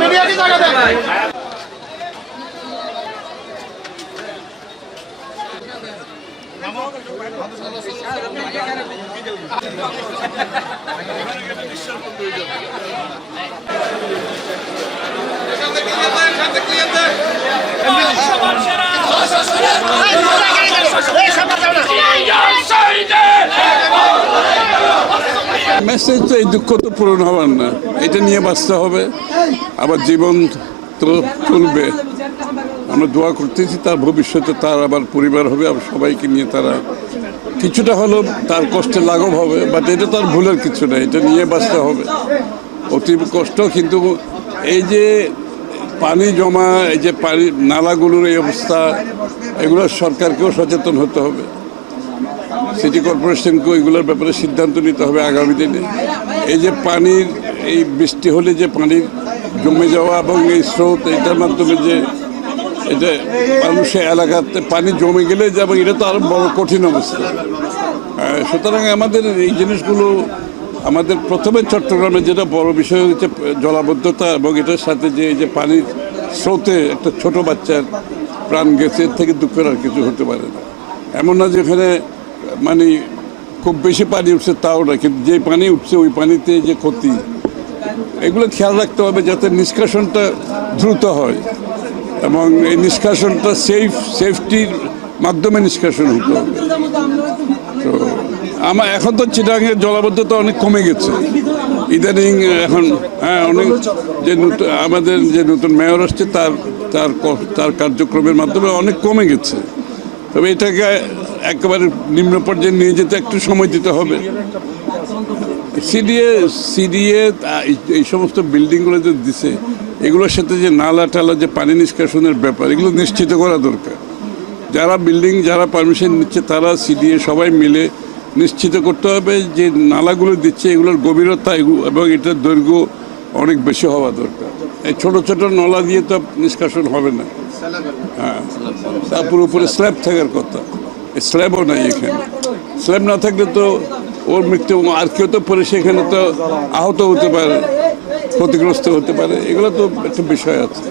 মিডিয়াকে জায়গা দেন বিশ্ব মেসেজ তো এই দুঃখ তো পূরণ হবার না। এটা নিয়ে বাঁচতে হবে, আবার জীবন তো চলবে। আমরা দোয়া করতেছি, তার ভবিষ্যতে তার আবার পরিবার হবে, আবার সবাইকে নিয়ে তারা কিছুটা হলেও তার কষ্টে লাঘব হবে বাট এটা তার ভুলের কিছু না, এটা নিয়ে বাঁচতে হবে। অতি কষ্ট, কিন্তু এই যে পানি জমা, এই যে পানি, নালাগুলোর এই অবস্থা, এগুলো সরকারকেও সচেতন হতে হবে। সিটি কর্পোরেশনকে ওইগুলোর ব্যাপারে সিদ্ধান্ত নিতে হবে আগামী দিনে। এই যে পানির, এই বৃষ্টি হলে যে পানির জমে যাওয়া এবং এই স্রোত এটার মাধ্যমে যে এটা মানুষের এলাকাতে পানি জমে গেলে যে, এবং এটা তো আরও বড় কঠিন অবস্থা। সুতরাং আমাদের এই জিনিসগুলো, আমাদের প্রথমে চট্টগ্রামে যেটা বড় বিষয় হচ্ছে জলাবদ্ধতা এবং এটার সাথে যে, এই যে পানির স্রোতে একটা ছোট বাচ্চার প্রাণ গেছে, এর থেকে দুঃখের আর কিছু হতে পারে না। এমন না যেখানে মানে খুব বেশি পানি উঠছে তাও না, কিন্তু যে পানি উঠছে ওই পানিতে যে ক্ষতি, এগুলো খেয়াল রাখতে হবে যাতে নিষ্কাশনটা দ্রুত হয় এবং এই নিষ্কাশনটা সেফ সেফটির মাধ্যমে নিষ্কাশন হতে হবে। তো আমার এখন তো চিটাঙের জলাবদ্ধতা অনেক কমে গেছে। ইদানিং এখন হ্যাঁ অনেক যে নতুন আমাদের যে নতুন মেয়র আসছে তার তার তার কার্যক্রমের মাধ্যমে অনেক কমে গেছে। তবে এটাকে একেবারে নিম্ন পর্যায়ে নিয়ে যেতে একটু সময় দিতে হবে। সিডিএ সিডিএ এই সমস্ত বিল্ডিংগুলো যে দিছে, এগুলোর সাথে যে নালা টালা, যে পানি নিষ্কাশনের ব্যাপার, এগুলো নিশ্চিত করা দরকার। যারা বিল্ডিং, যারা পারমিশন নিচ্ছে, তারা সিডিএ সবাই মিলে নিশ্চিত করতে হবে যে নালাগুলো দিচ্ছে, এগুলোর গভীরতা এবং এটার দৈর্ঘ্য অনেক বেশি হওয়া দরকার। এই ছোট ছোট নলা দিয়ে তো নিষ্কাশন হবে না। হ্যাঁ তারপর উপরে স্ল্যাব থাকার কথা। স্ল্যাবও নাই এখানে। স্ল্যাব না থাকলে তো ওর মৃত্যু আর কেউ তো পরে সেখানে তো আহত হতে পারে, ক্ষতিগ্রস্ত হতে পারে, এগুলো তো একটা বিষয় আছে।